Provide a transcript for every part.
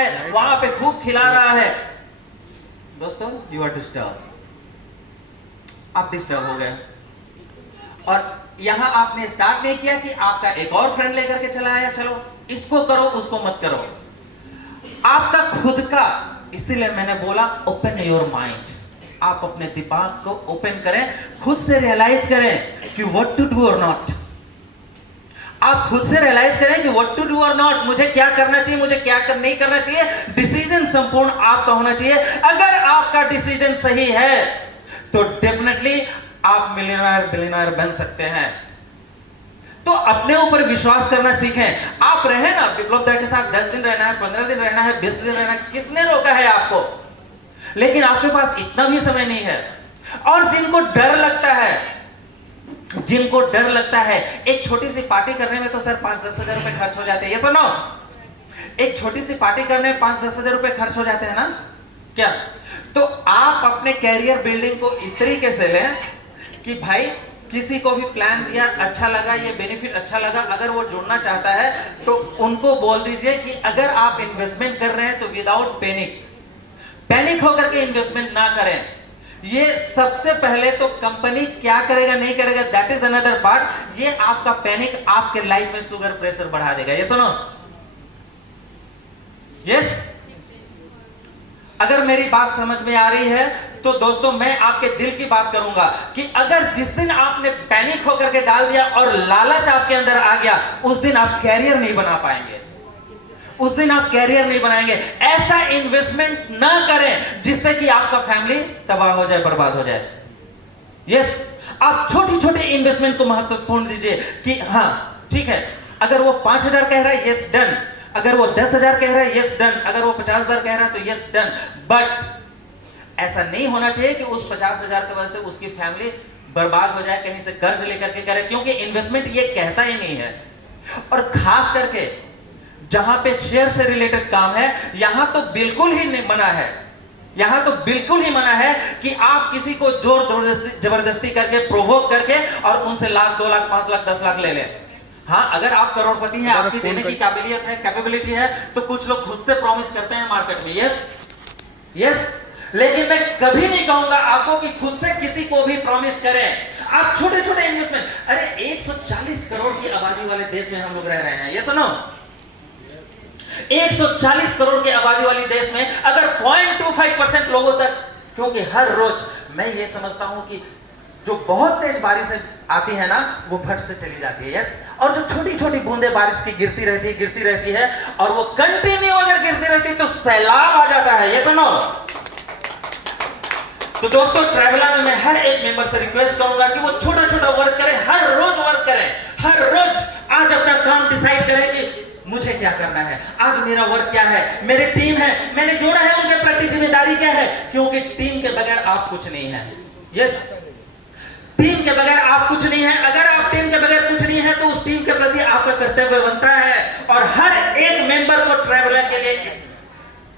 है, वहां पे खूब खिला रहा है। दोस्तों, यू आर डिस्टर्ब, आप डिस्टर्ब हो गए। और यहां आपने स्टार्ट नहीं किया कि आपका एक और फ्रेंड लेकर के चला आया, चलो इसको करो उसको मत करो, आपका खुद का। इसीलिए मैंने बोला ओपन योर माइंड, आप अपने दिमाग को ओपन करें, खुद से रियलाइज करें कि व्हाट टू डू और नॉट। आप खुद से रियलाइज करें कि व्हाट टू डू और नॉट, मुझे क्या करना चाहिए, मुझे क्या नहीं करना चाहिए। डिसीजन संपूर्ण आपका होना चाहिए। अगर आपका डिसीजन सही है तो डेफिनेटली आप मिलियनेयर बिलियनेयर बन सकते हैं। तो अपने ऊपर विश्वास करना सीखें। आप रहे ना विप्लव दा के साथ 10 दिन रहना है, 15 दिन रहना है, 20 दिन रहना है, किसने रोका है आपको? लेकिन आपके पास इतना भी समय नहीं है। और जिनको डर लगता है, एक छोटी सी पार्टी करने में तो सर 5-10 हजार रुपए खर्च हो जाते हैं, ये सुनो, एक छोटी सी पार्टी करने में 5-10 हजार रुपए खर्च हो जाते हैं ना क्या? तो आप अपने कैरियर बिल्डिंग को इस तरीके से लें कि भाई किसी को भी प्लान दिया, अच्छा लगा, ये बेनिफिट अच्छा लगा, अगर वो जुड़ना चाहता है तो उनको बोल दीजिए कि अगर आप इन्वेस्टमेंट कर रहे हैं तो विदाउट पैनिक होकर के इन्वेस्टमेंट ना करें। ये सबसे पहले तो कंपनी क्या करेगा नहीं करेगा दैट इज अनदर पार्ट। ये आपका पैनिक आपके लाइफ में शुगर प्रेशर बढ़ा देगा, ये सुनो। यस, अगर मेरी बात समझ में आ रही है तो दोस्तों मैं आपके दिल की बात करूंगा कि अगर जिस दिन आपने पैनिक होकर के डाल दिया और लालच आपके अंदर आ गया, उस दिन आप कैरियर नहीं बना पाएंगे, उस दिन आप कैरियर नहीं बनाएंगे। ऐसा इन्वेस्टमेंट ना करें जिससे कि आपका फैमिली तबाह हो जाए, बर्बाद हो जाए। यस, आप छोटी छोटी इन्वेस्टमेंट को महत्वपूर्ण दीजिए कि हाँ ठीक है, अगर वो 5,000 कह रहा है यस डन, अगर वो 10,000 कह रहा है यस डन, अगर वो 50,000 कह रहा है तो यस डन। बट ऐसा नहीं होना चाहिए कि उस 50,000 की वजह से उसकी फैमिली बर्बाद हो जाए, कहीं से कर्ज लेकर के करे, क्योंकि इन्वेस्टमेंट ये कहता ही नहीं है। और खास करके जहां पे शेयर से रिलेटेड काम है, यहां तो बिल्कुल ही नहीं मना है, यहां तो बिल्कुल ही मना है कि आप किसी को जोर जबरदस्ती करके प्रोवोक करके और उनसे लाख 2 लाख 5 लाख 10 लाख ले लें। हाँ, अगर आप करोड़पति हैं, आपकी देने की काबिलियत है, कैपेबिलिटी है, तो कुछ लोग खुद से प्रॉमिस करते हैं मार्केट में, यस। लेकिन मैं कभी नहीं कहूंगा आपको कि खुद से किसी को भी प्रॉमिस करें। आप छोटे छोटे इन्वेस्टमेंट, अरे 140 करोड़ की आबादी वाले देश में हम लोग रह रहे हैं, ये सुनो, 140 करोड़ की आबादी वाली देश में अगर 0.25% लोगों तक, क्योंकि हर रोज मैं ये समझता हूं कि जो बहुत तेज बारिश आती है ना वो फट से चली जाती है, यस। और जो छोटी छोटी बूंदे बारिश की गिरती रहती है और वो कंटिन्यू अगर गिरती रहती तो सैलाब आ जाता है, ये सुनो। तो दोस्तों, ट्रैवलर में मैं हर एक मेंबर से रिक्वेस्ट करूंगा कि वो छोटा छोटा वर्क करें, हर रोज वर्क करें, हर रोज। आज अपना काम डिसाइड करें कि मुझे क्या करना है, आज मेरा वर्क क्या है, मेरी टीम है, मैंने जोड़ा है, उनके प्रति जिम्मेदारी क्या है, क्योंकि टीम के बगैर आप कुछ नहीं है, यस। टीम के बगैर आप कुछ नहीं है। अगर आप टीम के बगैर कुछ नहीं है तो उस टीम के प्रति आपका कर्तव्य बनता है। और हर एक मेंबर को ट्रैवलर के लिए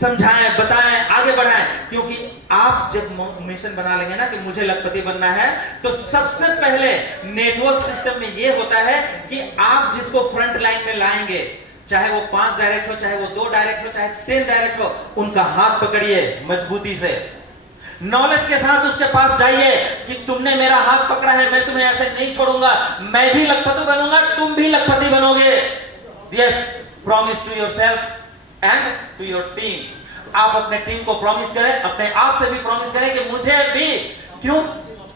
समझाएं, बताएं, आगे बढ़ाएं, क्योंकि आप जब मिशन बना लेंगे ना कि मुझे लखपति बनना है, तो सबसे पहले नेटवर्क सिस्टम में यह होता है कि आप जिसको फ्रंट लाइन में लाएंगे, चाहे वो 5 डायरेक्ट हो, चाहे वो 2 डायरेक्ट हो, चाहे 10 डायरेक्ट हो, उनका हाथ पकड़िए मजबूती से, नॉलेज के साथ उसके पास जाइए कि तुमने मेरा हाथ पकड़ा है, मैं तुम्हें ऐसे नहीं छोड़ूंगा, मैं भी लखपति बनूंगा, तुम भी लखपति बनोगे। Yes, promise to yourself and to your team. आप अपने टीम को प्रॉमिस करें, अपने आप से भी प्रॉमिस करें कि मुझे भी, क्यों?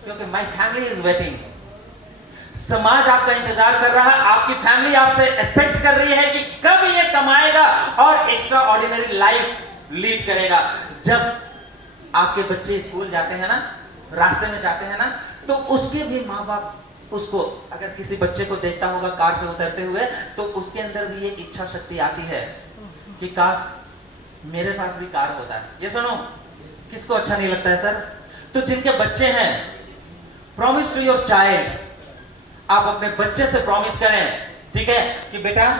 क्योंकि माय फैमिली इज वेटिंग। समाज आपका इंतजार कर रहा है, आपकी फैमिली आपसे एक्सपेक्ट कर रही है कि कब ये कमाएगा और एक्स्ट्रा ऑर्डिनरी लाइफ लीड करेगा। जब आपके बच्चे स्कूल जाते हैं ना, रास्ते में जाते हैं ना, तो उसके भी माँ बाप उसको, अगर किसी बच्चे को देखता होगा कार से उतरते हुए, तो उसके अंदर भी ये इच्छा शक्ति आती है कि काश मेरे पास भी कार होता है। ये सुनो, किसको अच्छा नहीं लगता है सर? तो जिनके बच्चे हैं, प्रॉमिस टू योर चाइल्ड, आप अपने बच्चे से प्रॉमिस करें, ठीक है, कि बेटा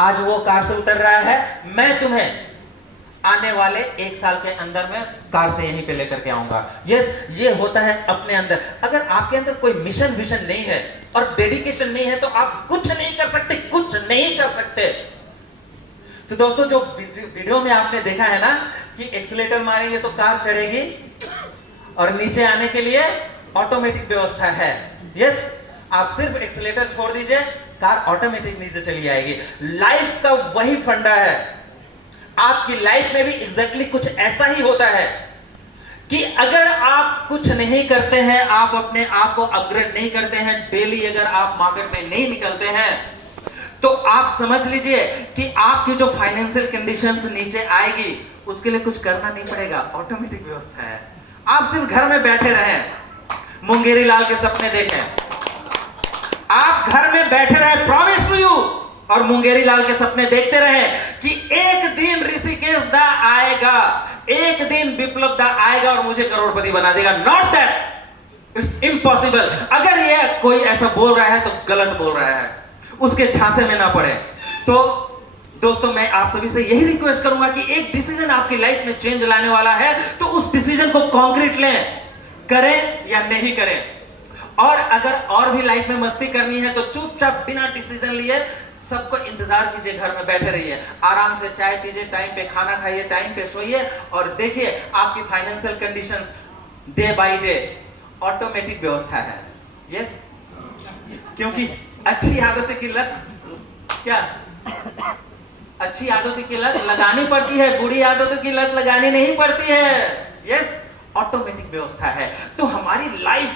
आज वो कार से उतर रहा है, मैं तुम्हें आने वाले 1 साल के अंदर में कार से यहीं पे लेकर के आऊंगा। यस, ये होता है अपने अंदर। अगर आपके अंदर कोई मिशन विजन नहीं है और डेडिकेशन नहीं है तो आप कुछ नहीं कर सकते, कुछ नहीं कर सकते। तो दोस्तों जो वीडियो में आपने देखा है ना कि एक्सीलेटर मारेंगे तो कार चढ़ेगी और नीचे आने के लिए ऑटोमेटिक व्यवस्था है। यस, आप सिर्फ एक्सीलेटर छोड़ दीजिए, कार ऑटोमेटिक नीचे चली आएगी। लाइफ का वही फंडा है। आपकी लाइफ में भी एग्जैक्टली कुछ ऐसा ही होता है कि अगर आप कुछ नहीं करते हैं, आप अपने आप को अपग्रेड नहीं करते हैं, डेली अगर आप मार्केट में नहीं निकलते हैं, तो आप समझ लीजिए कि आपकी जो फाइनेंशियल कंडीशंस नीचे आएगी, उसके लिए कुछ करना नहीं पड़ेगा, ऑटोमेटिक व्यवस्था है। आप सिर्फ घर में बैठे रहें, मुंगेरी लाल के सपने देखें, आप घर में बैठे रहे, प्रॉमिस टू यू, और मुंगेरी लाल के सपने देखते रहे कि एक दिन ऋषिकेश दा आएगा, एक दिन विप्लव दा आएगा और मुझे करोड़पति बना देगा। Not that, it's impossible. अगर ये कोई ऐसा बोल रहा है तो गलत बोल रहा है, उसके झांसे में ना पड़े। तो दोस्तों मैं आप सभी से यही रिक्वेस्ट करूंगा कि एक डिसीजन आपकी लाइफ में चेंज लाने वाला है, तो उस डिसीजन को कॉन्क्रीट लें, करें या नहीं करें। और अगर और भी लाइफ में मस्ती करनी है तो चुपचाप बिना डिसीजन लिए सबको इंतजार कीजिए, घर में बैठे रहिए, आराम से चाय पीजिए, टाइम पे खाना खाइए, टाइम पे सोइए, और देखिए आपकी financial conditions day by day automatic व्यवस्था है। यस, क्योंकि अच्छी आदतों की लत, क्या अच्छी आदतों की लत लगानी पड़ती है, बुरी आदतों की लत लगानी नहीं पड़ती है। यस, ऑटोमेटिक व्यवस्था है। तो हमारी लाइफ,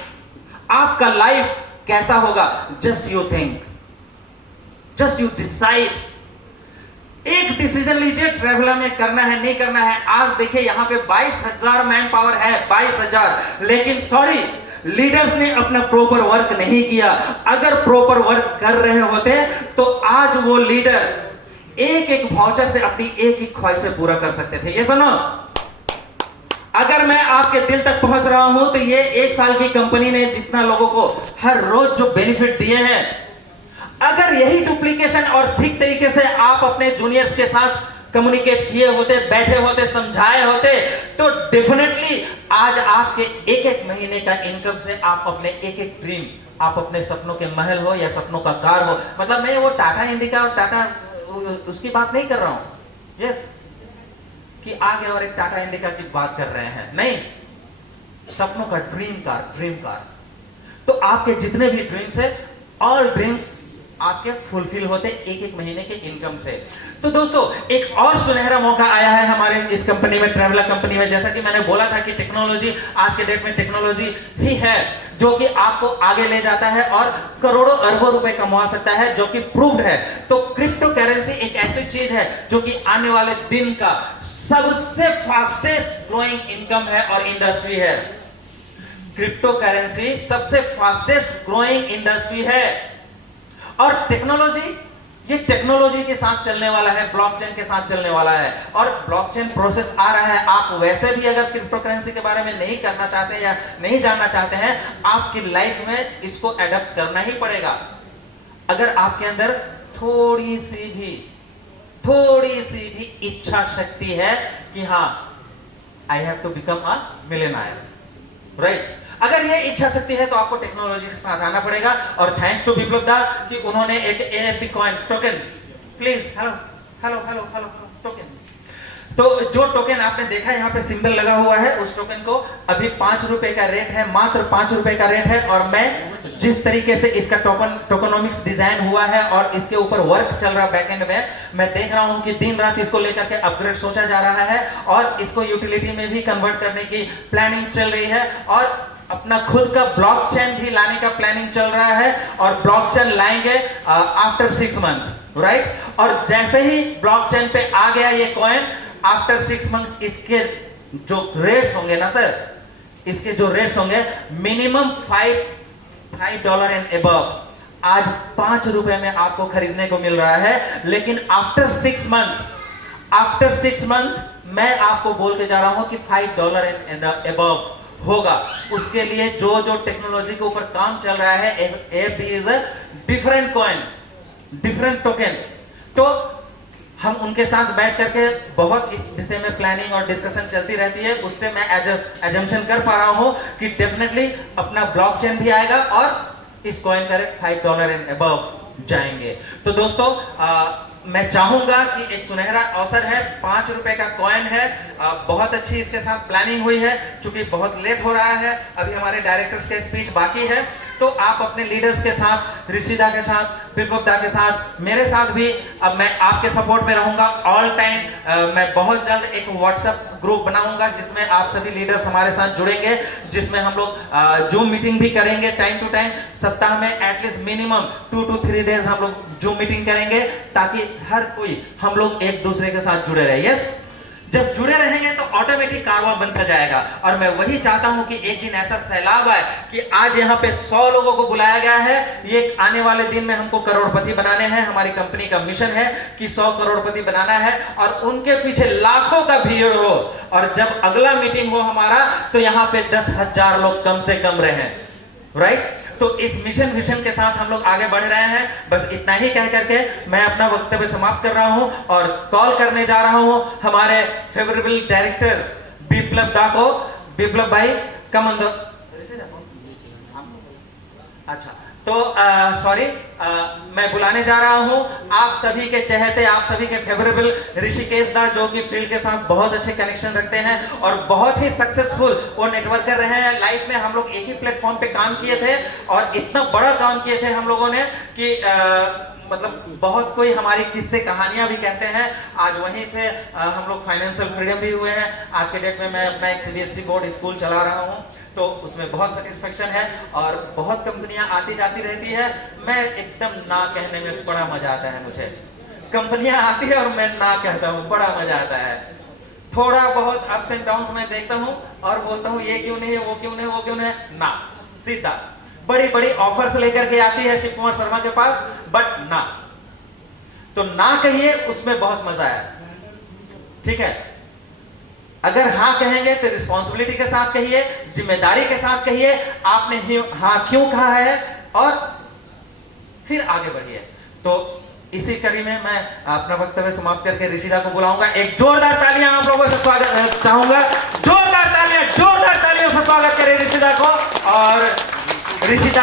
आपका लाइफ कैसा होगा, just you think, just you decide. एक डिसीजन लीजिए, ट्रैवलर में करना है नहीं करना है। आज देखिए यहां पे 22,000 मैन पावर है, 22,000, लेकिन सॉरी, लीडर्स ने अपना प्रॉपर वर्क नहीं किया। अगर प्रॉपर वर्क कर रहे होते तो आज वो लीडर एक एक वाउचर से अपनी एक एक ख्वाहिशें पूरा कर सकते थे। ये सुनो, अगर मैं आपके दिल तक पहुंच रहा हूं तो ये 1 साल की कंपनी ने जितना लोगों को हर रोज जो बेनिफिट दिए हैं, अगर यही डुप्लीकेशन और ठीक तरीके से आप अपने जूनियर्स के साथ कम्युनिकेट किए होते, बैठे होते, समझाए होते, तो डेफिनेटली आज आपके एक एक महीने का इनकम से आप अपने एक एक ड्रीम, आप अपने सपनों के महल हो या सपनों का कार हो, मतलब मैं वो टाटा इंडिका और टाटा उसकी बात नहीं कर रहा हूं, यस, कि आगे और एक टाटा इंडिका की बात कर रहे हैं, नहीं, सपनों का ड्रीम कार। तो आपके जितने भी ड्रीम्स है, ऑल ड्रीम्स आपके फुलफिल होते एक एक महीने के इनकम से। तो दोस्तों एक और सुनहरा मौका आया है हमारे इस कंपनी में, ट्रैवलर कंपनी में। जैसा कि मैंने बोला था कि टेक्नोलॉजी, आज के डेट में टेक्नोलॉजी ही है जो कि आपको आगे ले जाता है और करोड़ों अरबों रुपए कमा सकता है, जो कि प्रूव्ड है। तो क्रिप्टो करेंसी एक ऐसी चीज है जो कि आने वाले दिन का सबसे फास्टेस्ट ग्रोइंग इनकम है और इंडस्ट्री है। क्रिप्टो करेंसी सबसे फास्टेस्ट ग्रोइंग इंडस्ट्री है। और टेक्नोलॉजी, ये टेक्नोलॉजी के साथ चलने वाला है, ब्लॉकचेन के साथ चलने वाला है, और ब्लॉकचेन प्रोसेस आ रहा है। आप वैसे भी अगर क्रिप्टो करेंसी के बारे में नहीं करना चाहते या नहीं जानना चाहते हैं, आपकी लाइफ में इसको एडॉप्ट करना ही पड़ेगा। अगर आपके अंदर थोड़ी सी भी इच्छा शक्ति है कि हाँ, I have to become a millionaire, right. अगर ये इच्छा शक्ति है तो आपको टेक्नोलॉजी के साथ आना पड़ेगा। और थैंक्स टू विप्लव दा कि उन्होंने एक AFP coin token, please hello token, तो जो टोकन आपने देखा है यहाँ पे सिंबल लगा हुआ है, उस टोकन को अभी 5 रुपए का रेट है, मात्र 5 रुपए का रेट है। और मैं जिस तरीके से इसका टोकनोमिक्स डिजाइन हुआ है और इसके ऊपर वर्क चल रहा बैकएंड में, मैं देख रहा हूं कि दिन रात इसको लेकर के अपग्रेड सोचा जा रहा है और इसको यूटिलिटी में भी कन्वर्ट करने की प्लानिंग चल रही है, और अपना खुद का ब्लॉकचेन भी लाने का प्लानिंग चल रहा है। और ब्लॉकचेन लाएंगे आफ्टर 6 मंथ, राइट। और जैसे ही ब्लॉकचेन पे आ गया ये कॉइन, आफ्टर 6 मंथ इसके जो रेट्स होंगे ना सर, इसके जो रेट्स होंगे मिनिमम $5 एंड अबव, आज 5 रुपए में आपको खरीदने को मिल रहा है। लेकिन आफ्टर 6 मंथ मैं आपको बोल के जा रहा हूं कि $5 एंड अबव होगा। उसके लिए जो टेक्नोलॉजी के ऊपर काम चल रहा है, AFP is a different coin, different token. तो हम उनके साथ बैठ करके बहुत इस विषय में प्लानिंग और डिस्कशन चलती रहती है। उससे मैं एजम्पशन कर पा रहा हूं कि डेफिनेटली अपना ब्लॉकचेन भी आएगा और इस कॉइन का रेट $5 एंड अबव जाएंगे। तो दोस्तों मैं चाहूंगा कि एक सुनहरा अवसर है, 5 रुपए का कॉइन है, बहुत अच्छी इसके साथ प्लानिंग हुई है। चूंकि बहुत लेट हो रहा है, अभी हमारे डायरेक्टर्स के स्पीच बाकी है, तो आप अपने लीडर्स के साथ, ऋषिदा के साथ, विप्लव दा के साथ, मेरे साथ भी अब मैं आपके सपोर्ट में रहूंगा ऑल टाइम। मैं बहुत जल्द एक व्हाट्सएप ग्रुप बनाऊंगा जिसमें आप सभी लीडर्स हमारे साथ जुड़ेंगे, जिसमें हम लोग जूम मीटिंग भी करेंगे टाइम टू टाइम। सप्ताह में एटलीस्ट मिनिमम 2 to 3 डेज हम लोग जूम मीटिंग करेंगे, ताकि हर कोई हम लोग एक दूसरे के साथ जुड़े रहे। यस, जब जुड़े रहेंगे तो ऑटोमेटिक कारवां बनता जाएगा। और मैं वही चाहता हूं कि एक दिन ऐसा सैलाब आए कि आज यहाँ पे 100 लोगों को बुलाया गया है। ये आने वाले दिन में हमको करोड़पति बनाने हैं। हमारी कंपनी का मिशन है कि 100 करोड़पति बनाना है, और उनके पीछे लाखों का भीड़ हो, और जब अगला मीटिंग हो हमारा तो यहाँ पे 10,000 लोग कम से कम रहे। राइट? तो इस मिशन विजन के साथ हम लोग आगे बढ़ रहे हैं। बस इतना ही कह करके मैं अपना वक्तव्य समाप्त कर रहा हूं और कॉल करने जा रहा हूं हमारे फेवरेबल डायरेक्टर विप्लव दा को। विप्लव भाई, कम ऑन द। अच्छा, तो सॉरी, मैं बुलाने जा रहा हूं आप सभी के चहेते, आप सभी के फेवरेबल ऋषिकेश दा, जो कि फील्ड के साथ बहुत अच्छे कनेक्शन रखते हैं और बहुत ही सक्सेसफुल वो नेटवर्कर रहे हैं। लाइफ में हम लोग एक ही प्लेटफॉर्म पे काम किए थे, और इतना बड़ा काम किए थे हम लोगों ने कि मतलब बहुत कोई हमारी किस्से कहानियां भी कहते हैं। आज वहीं से हम लोग फाइनेंशियल फ्रीडम भी हुए हैं। आज के डेट में मैं अपना एक सीबीएसई बोर्ड स्कूल चला रहा हूं, तो उसमें बहुत सेटिस्फेक्शन है, और बहुत कंपनियां आती जाती रहती है। मैं एकदम ना कहने में बड़ा मजा आता है मुझे। कंपनियां आती है और मैं ना कहता हूं, बड़ा मजा आता है। थोड़ा बहुत अप्स एंड डाउन्स मैं देखता हूं और बोलता हूं ये क्यों नहीं है, वो क्यों नहीं, वो क्यों नहीं है। ना, सीधा बड़ी बड़ी ऑफर्स लेकर के आती है शिव कुमार शर्मा के पास, बट ना, तो ना कहिए, उसमें बहुत मजा है। ठीक है? अगर हाँ कहेंगे तो रिस्पॉन्सिबिलिटी के साथ कहिए, जिम्मेदारी के साथ कहिए, आपने हाँ क्यों कहा है, और फिर आगे बढ़िए। तो इसी कड़ी में मैं अपना वक्तव्य समाप्त करके ऋषिदा को बुलाऊंगा। एक जोरदार तालियां आप लोगों से स्वागत चाहूंगा। जोरदार तालियां से स्वागत करें ऋषिदा को। और ऋषिदा